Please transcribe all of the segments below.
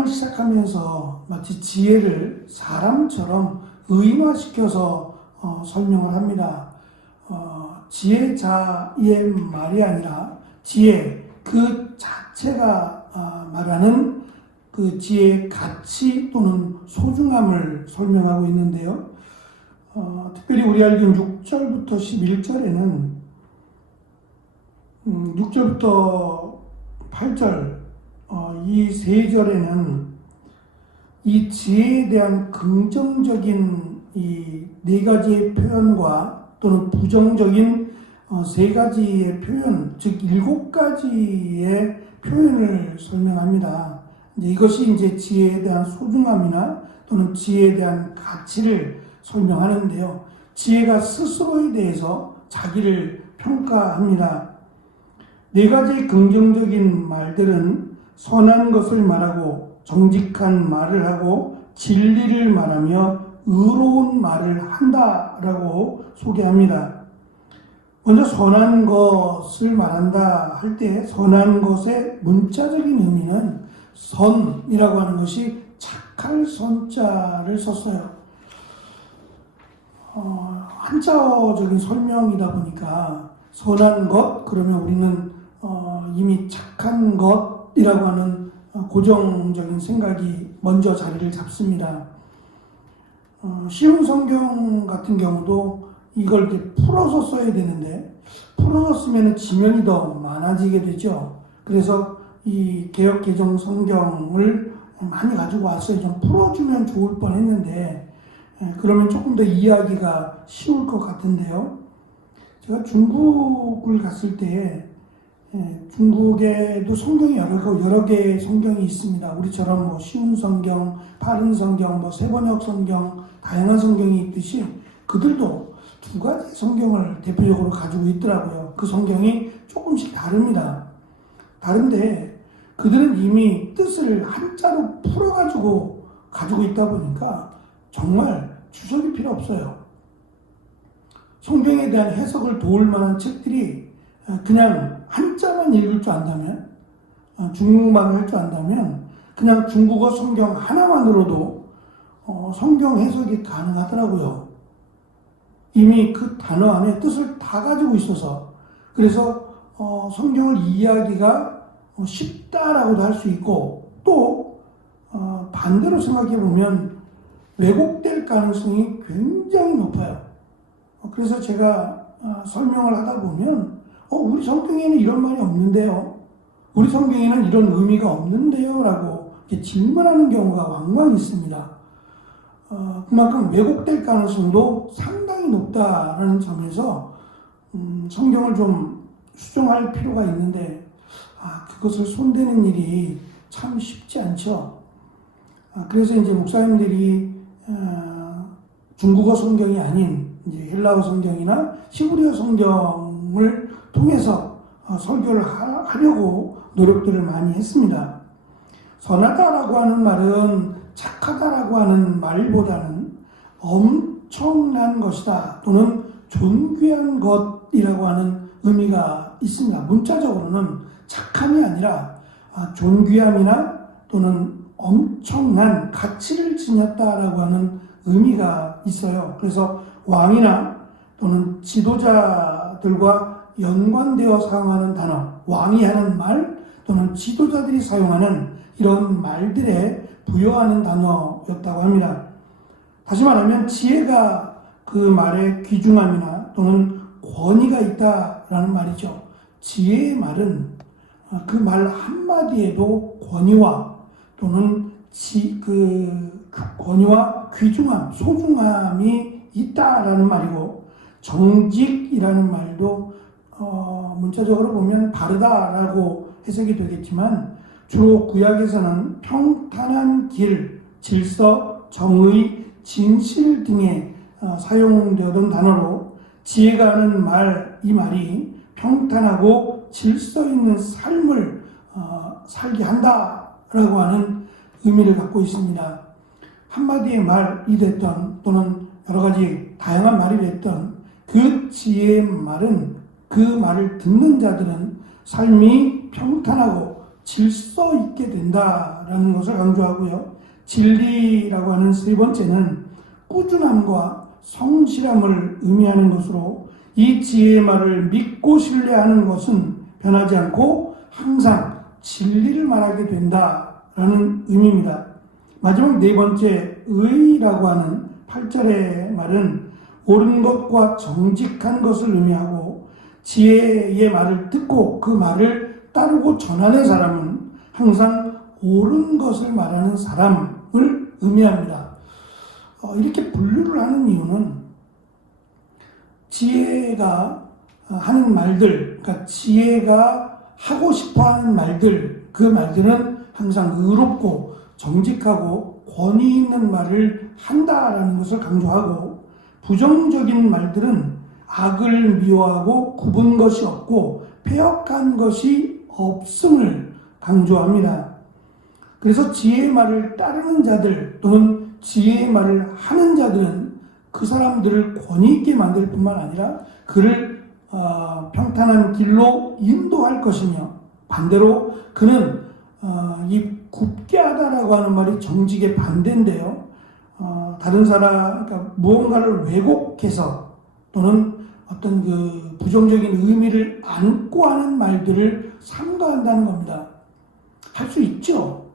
문장을 시작하면서 마치 지혜를 사람처럼 의인화시켜서 설명을 합니다. 지혜자의 말이 아니라 지혜 그 자체가 말하는 그 지혜의 가치 또는 소중함을 설명하고 있는데요. 특별히 우리 알기는 6절부터 11절에는 6절부터 8절 이 세 절에는 이 지혜에 대한 긍정적인 이 네 가지의 표현과 또는 부정적인 세 가지의 표현, 즉 7가지의 표현을 설명합니다. 이것이 이제 지혜에 대한 소중함이나 또는 지혜에 대한 가치를 설명하는데요. 지혜가 스스로에 대해서 자기를 평가합니다. 네 가지 긍정적인 말들은 선한 것을 말하고 정직한 말을 하고 진리를 말하며 의로운 말을 한다라고 소개합니다. 먼저 선한 것을 말한다 할 때 선한 것의 문자적인 의미는 선이라고 하는 것이 착할 선자를 썼어요. 한자어적인 설명이다 보니까 선한 것 그러면 우리는 이미 착한 것이라고 하는 고정적인 생각이 먼저 자리를 잡습니다. 쉬운 성경 같은 경우도 이걸 이렇게 풀어서 써야 되는데 풀어서 쓰면 지면이 더 많아지게 되죠. 그래서 이 개역 개정 성경을 많이 가지고 왔어요. 좀 풀어주면 좋을 뻔했는데 그러면 조금 더 이해하기가 쉬울 것 같은데요. 제가 중국을 갔을 때 중국에도 성경이 여러 개의 성경이 있습니다. 우리처럼 뭐 쉬운 성경, 바른 성경, 뭐 세번역 성경, 다양한 성경이 있듯이 그들도 두 가지 성경을 대표적으로 가지고 있더라고요. 그 성경이 조금씩 다릅니다. 다른데 그들은 이미 뜻을 한자로 풀어가지고 가지고 있다 보니까 정말 주석이 필요 없어요. 성경에 대한 해석을 도울 만한 책들이 그냥 한자만 읽을 줄 안다면, 중국말을 할 줄 안다면 그냥 중국어 성경 하나만으로도 성경 해석이 가능하더라고요. 이미 그 단어 안에 뜻을 다 가지고 있어서 그래서 성경을 이해하기가 쉽다라고도 할 수 있고 또 반대로 생각해 보면 왜곡될 가능성이 굉장히 높아요. 그래서 제가 설명을 하다 보면 우리 성경에는 이런 말이 없는데요. 우리 성경에는 이런 의미가 없는데요. 라고 질문하는 경우가 왕왕 있습니다. 그만큼 왜곡될 가능성도 상당히 높다라는 점에서 성경을 좀 수정할 필요가 있는데 그것을 손대는 일이 참 쉽지 않죠. 그래서 이제 목사님들이 중국어 성경이 아닌 이제 헬라어 성경이나 히브리어 성경을 통해서 설교를 하려고 노력들을 많이 했습니다. 선하다라고 하는 말은 착하다라고 하는 말보다는 엄청난 것이다 또는 존귀한 것이라고 하는 의미가 있습니다. 문자적으로는 착함이 아니라 존귀함이나 또는 엄청난 가치를 지녔다라고 하는 의미가 있어요. 그래서 왕이나 또는 지도자들과 연관되어 사용하는 단어, 왕이 하는 말 또는 지도자들이 사용하는 이런 말들에 부여하는 단어였다고 합니다. 다시 말하면 지혜가 그 말에 귀중함이나 또는 권위가 있다라는 말이죠. 지혜의 말은 그 말 한마디에도 권위와 또는 권위와 귀중함, 소중함이 있다라는 말이고 정직이라는 말도 문자적으로 보면 바르다라고 해석이 되겠지만 주로 구약에서는 평탄한 길, 질서, 정의, 진실 등에 사용되던 단어로 지혜가 하는 말, 이 말이 평탄하고 질서 있는 삶을 살게 한다라고 하는 의미를 갖고 있습니다. 한마디의 말이 됐던 또는 여러 가지 다양한 말이 됐던 그 지혜의 말은 그 말을 듣는 자들은 삶이 평탄하고 질서 있게 된다라는 것을 강조하고요. 진리라고 하는 세 번째는 꾸준함과 성실함을 의미하는 것으로 이 지혜의 말을 믿고 신뢰하는 것은 변하지 않고 항상 진리를 말하게 된다라는 의미입니다. 마지막 네 번째 의라고 하는 8절의 말은 옳은 것과 정직한 것을 의미하고 지혜의 말을 듣고 그 말을 따르고 전하는 사람은 항상 옳은 것을 말하는 사람을 의미합니다. 이렇게 분류를 하는 이유는 지혜가 하는 말들, 그러니까 지혜가 하고 싶어 하는 말들, 그 말들은 항상 의롭고 정직하고 권위 있는 말을 한다라는 것을 강조하고, 부정적인 말들은 악을 미워하고 굽은 것이 없고 패역한 것이 없음을 강조합니다. 그래서 지혜의 말을 따르는 자들 또는 지혜의 말을 하는 자들은 그 사람들을 권위 있게 만들 뿐만 아니라 그를 평탄한 길로 인도할 것이며, 반대로 그는 이 굽게 하다라고 하는 말이 정직의 반대인데요. 다른 사람, 그러니까 무언가를 왜곡해서 또는 어떤 그 부정적인 의미를 안고 하는 말들을 삼가한다는 겁니다. 할 수 있죠.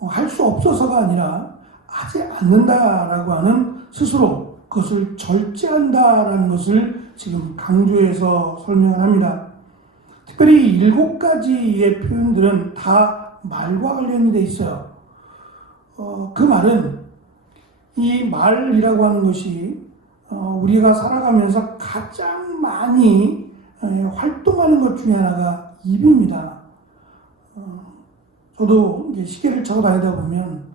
할 수 없어서가 아니라 하지 않는다라고 하는 스스로 그것을 절제한다라는 것을 지금 강조해서 설명을 합니다. 특별히 7가지의 표현들은 다 말과 관련이 돼 있어요. 그 말은, 이 말이라고 하는 것이 우리가 살아가면서 가장 많이 활동하는 것 중에 하나가 입입니다. 저도 시계를 차고 다니다 보면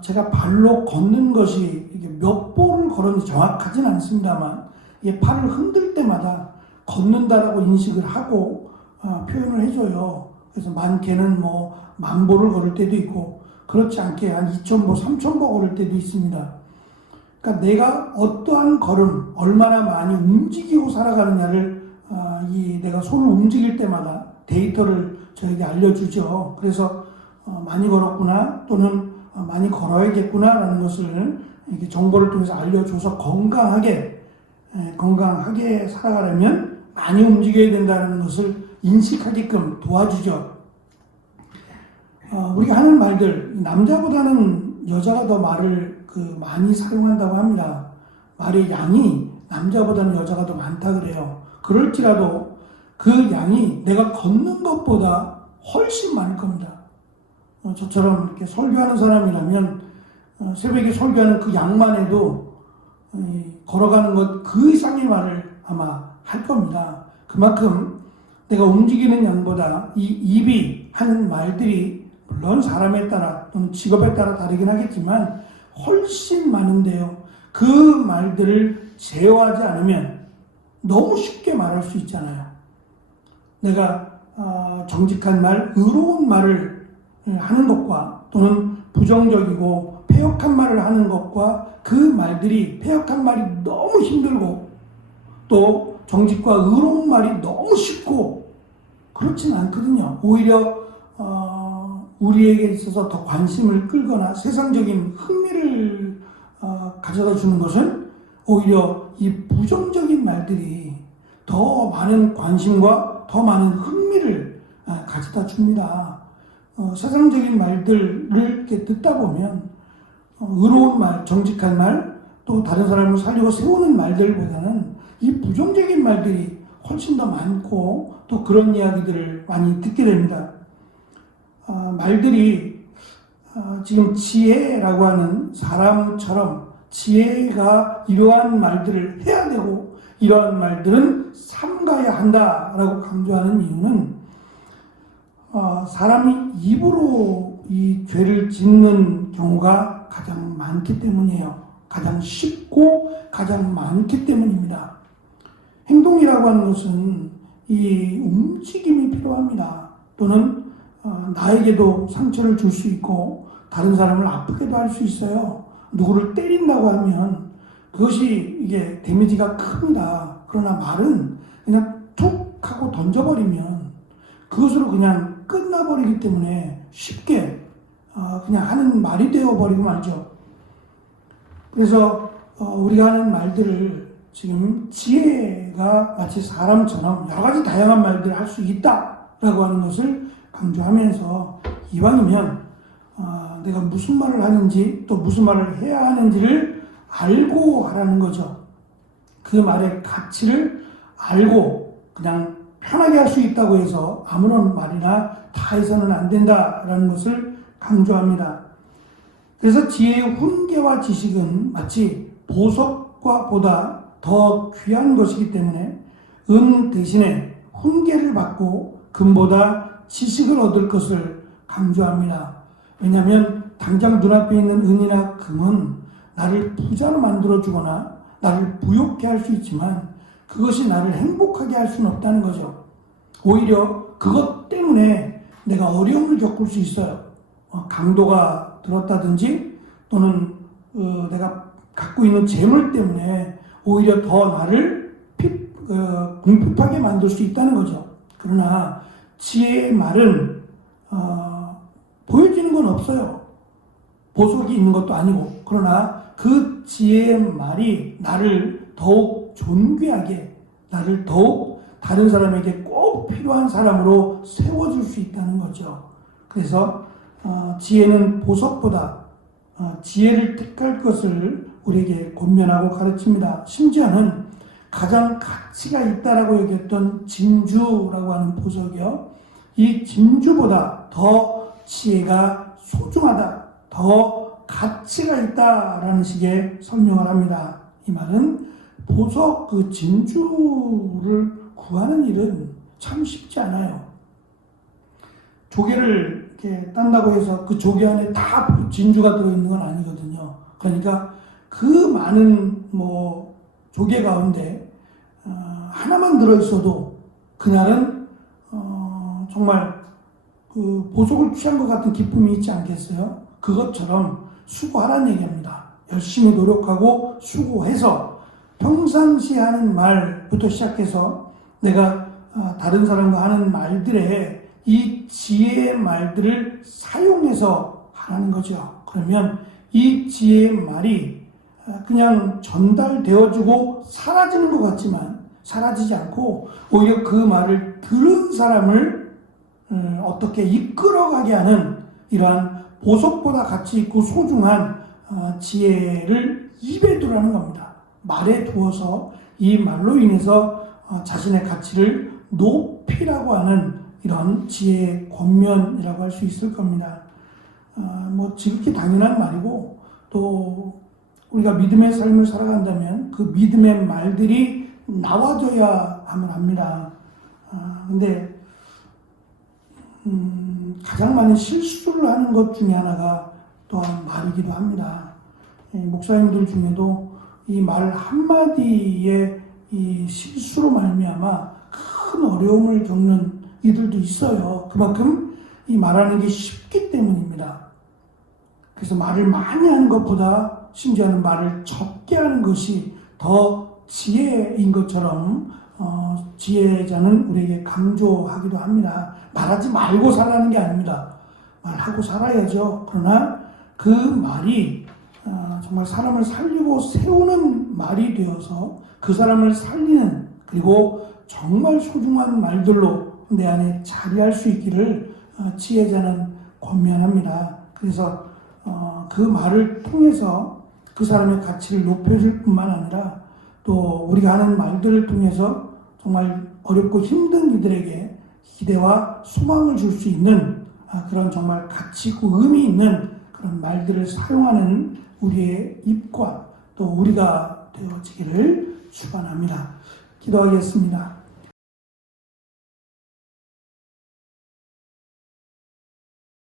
제가 발로 걷는 것이 이게 몇 보를 걸었는지 정확하진 않습니다만, 이게 팔을 흔들 때마다 걷는다라고 인식을 하고 표현을 해줘요. 그래서 많게는 뭐 10,000보를 걸을 때도 있고, 그렇지 않게 한 2,000보, 3,000보 걸을 때도 있습니다. 그러니까 내가 어떠한 걸음, 얼마나 많이 움직이고 살아가느냐를 내가 손을 움직일 때마다 데이터를 저에게 알려주죠. 그래서 많이 걸었구나 또는 많이 걸어야겠구나라는 것을 이렇게 정보를 통해서 알려줘서 건강하게 살아가려면 많이 움직여야 된다는 것을 인식하게끔 도와주죠. 우리가 하는 말들, 남자보다는 여자가 더 말을 많이 사용한다고 합니다. 말의 양이 남자보다는 여자가 더 많다 그래요. 그럴지라도 그 양이 내가 걷는 것보다 훨씬 많을 겁니다. 저처럼 이렇게 설교하는 사람이라면 새벽에 설교하는 그 양만 해도 걸어가는 것 그 이상의 말을 아마 할 겁니다. 그만큼 내가 움직이는 양보다 이 입이 하는 말들이 물론 사람에 따라 또는 직업에 따라 다르긴 하겠지만 훨씬 많은데요. 그 말들을 제어하지 않으면 너무 쉽게 말할 수 있잖아요. 내가 정직한 말, 의로운 말을 하는 것과 또는 부정적이고 패역한 말을 하는 것과 그 말들이, 패역한 말이 너무 힘들고 또 정직과 의로운 말이 너무 쉽고 그렇진 않거든요. 오히려 우리에게 있어서 더 관심을 끌거나 세상적인 흥미를 가져다 주는 것은 오히려 이 부정적인 말들이 더 많은 관심과 더 많은 흥미를 가져다 줍니다. 세상적인 말들을 이렇게 듣다 보면 의로운 말, 정직한 말, 또 다른 사람을 살리고 세우는 말들보다는 이 부정적인 말들이 훨씬 더 많고 또 그런 이야기들을 많이 듣게 됩니다. 말들이 지금 지혜라고 하는 사람처럼 지혜가 이러한 말들을 해야 되고 이러한 말들은 삼가야 한다라고 강조하는 이유는 사람이 입으로 이 죄를 짓는 경우가 가장 많기 때문이에요. 가장 쉽고 가장 많기 때문입니다. 행동이라고 하는 것은 이 움직임이 필요합니다. 또는 나에게도 상처를 줄 수 있고 다른 사람을 아프게도 할 수 있어요. 누구를 때린다고 하면 그것이 이게 데미지가 큽니다. 그러나 말은 그냥 툭 하고 던져버리면 그것으로 그냥 그냥 끝나버리기 때문에 쉽게 그냥 하는 말이 되어버리고 말죠. 그래서 우리가 하는 말들을 지금 지혜가 마치 사람처럼 여러 가지 다양한 말들을 할 수 있다라고 하는 것을 강조하면서 이왕이면 내가 무슨 말을 하는지 또 무슨 말을 해야 하는지를 알고 하라는 거죠. 그 말의 가치를 알고 그냥 편하게 할 수 있다고 해서 아무런 말이나 다 해서는 안 된다라는 것을 강조합니다. 그래서 지혜의 훈계와 지식은 마치 보석과 보다 더 귀한 것이기 때문에 은 대신에 훈계를 받고 금보다 지식을 얻을 것을 강조합니다. 왜냐하면 당장 눈앞에 있는 은이나 금은 나를 부자로 만들어주거나 나를 부욕해 할 수 있지만 그것이 나를 행복하게 할 수는 없다는 거죠. 오히려 그것 때문에 내가 어려움을 겪을 수 있어요. 강도가 들었다든지 또는 내가 갖고 있는 재물 때문에 오히려 더 나를 궁핍하게 만들 수 있다는 거죠. 그러나 지혜의 말은 보여지는 건 없어요. 보석이 있는 것도 아니고. 그러나 그 지혜의 말이 나를 더욱 존귀하게, 나를 더욱 다른 사람에게 꼭 필요한 사람으로 세워줄 수 있다는 거죠. 그래서 지혜는 보석보다 지혜를 택할 것을 우리에게 권면하고 가르칩니다. 심지어는 가장 가치가 있다라고 여겼던 진주라고 하는 보석이요. 이 진주보다 더 지혜가 소중하다, 더 가치가 있다라는 식의 설명을 합니다. 이 말은 보석 그 진주를 구하는 일은 참 쉽지 않아요. 조개를 이렇게 딴다고 해서 그 조개 안에 다 진주가 들어있는 건 아니거든요. 그러니까 그 많은 조개 가운데 하나만 들어있어도 그날은 정말 그 보석을 취한 것 같은 기쁨이 있지 않겠어요? 그것처럼 수고하라는 얘기입니다. 열심히 노력하고 수고해서 평상시에 하는 말부터 시작해서 내가 다른 사람과 하는 말들에 이 지혜의 말들을 사용해서 하라는 거죠. 그러면 이 지혜의 말이 그냥 전달되어주고 사라지는 것 같지만 사라지지 않고 오히려 그 말을 들은 사람을 어떻게 이끌어가게 하는 이러한 보석보다 가치 있고 소중한 지혜를 입에 두라는 겁니다. 말에 두어서 이 말로 인해서 자신의 가치를 높이라고 하는 이런 지혜의 권면이라고 할 수 있을 겁니다. 지극히 당연한 말이고 또 우리가 믿음의 삶을 살아간다면 그 믿음의 말들이 나와줘야 하면 합니다. 근데 가장 많은 실수를 하는 것 중에 하나가 또한 말이기도 합니다. 목사님들 중에도 이 말 한마디의 이 실수로 말미암아 큰 어려움을 겪는 이들도 있어요. 그만큼 이 말하는 게 쉽기 때문입니다. 그래서 말을 많이 하는 것보다 심지어는 말을 적게 하는 것이 더 지혜인 것처럼 지혜자는 우리에게 강조하기도 합니다. 말하지 말고 살라는 게 아닙니다. 말하고 살아야죠. 그러나 그 말이 정말 사람을 살리고 세우는 말이 되어서 그 사람을 살리는 그리고 정말 소중한 말들로 내 안에 자리할 수 있기를 지혜자는 권면합니다. 그래서 그 말을 통해서 그 사람의 가치를 높여줄 뿐만 아니라 또 우리가 하는 말들을 통해서 정말 어렵고 힘든 이들에게 기대와 소망을 줄 수 있는 그런 정말 가치 있고 의미 있는 그런 말들을 사용하는 우리의 입과 또 우리가 되어지기를 축원합니다. 기도하겠습니다.